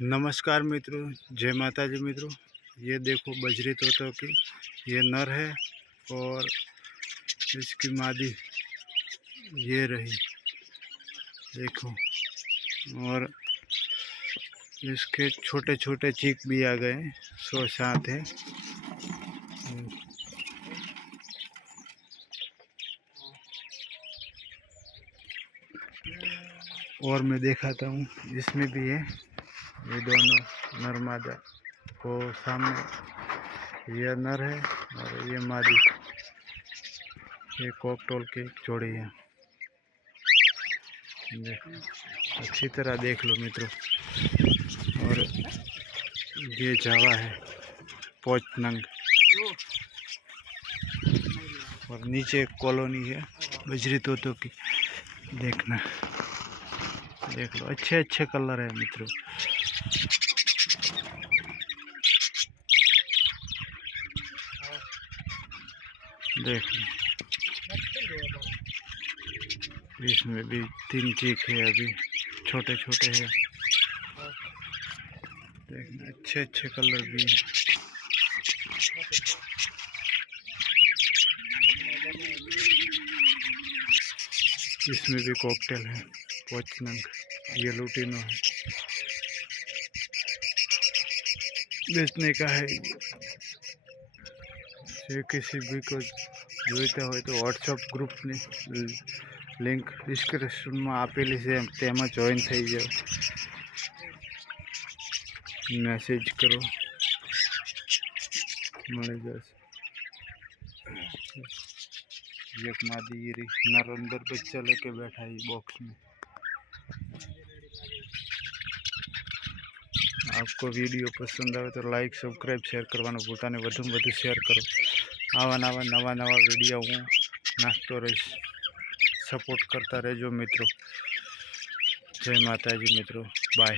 नमस्कार मित्रों, जय माता जी मित्रों। ये देखो बजरी तोतों की ये नर है और इसकी मादी ये रही, देखो। और इसके छोटे छोटे चीक भी आ गए, 100-7 है। और मैं दिखाता हूँ, इसमें भी है ये दोनों नर मादा। वो सामने ये नर है और ये मादी, ये कॉकटेल की जोड़ी है। देखो, अच्छी तरह देख लो मित्रों। और ये जावा है, पोचनंग। और नीचे एक कॉलोनी है बजरी तोतों की, देखना, देख लो। अच्छे अच्छे कलर है मित्रों। देख लो, इसमें भी 3 चीक है, अभी छोटे छोटे हैं। देखना, अच्छे अच्छे कलर भी हैं। इसमें भी कॉकटेल है, पोचनंग, ये लुटिनो है। बेचने का है। ये किसी भी को જોઈતા હોય तो व्हाट्सएप ग्रुप ने लिंक डिस्क्रिप्शन में आपेली है, तेमां जॉइन थई जाओ, मैसेज करो, मळी जशे। एक मादी नर अंदर बच्चा लेके बैठा है बॉक्स में। आपको वीडियो पसंद आए तो लाइक सब्सक्राइब शेर करवानुं भूलता नहीं, वधु में वधु शेर करो। आवा नवा वीडियो हूँ नाखतो रहीश, सपोर्ट करता रहो मित्रों। जय माताजी मित्रों, बाय।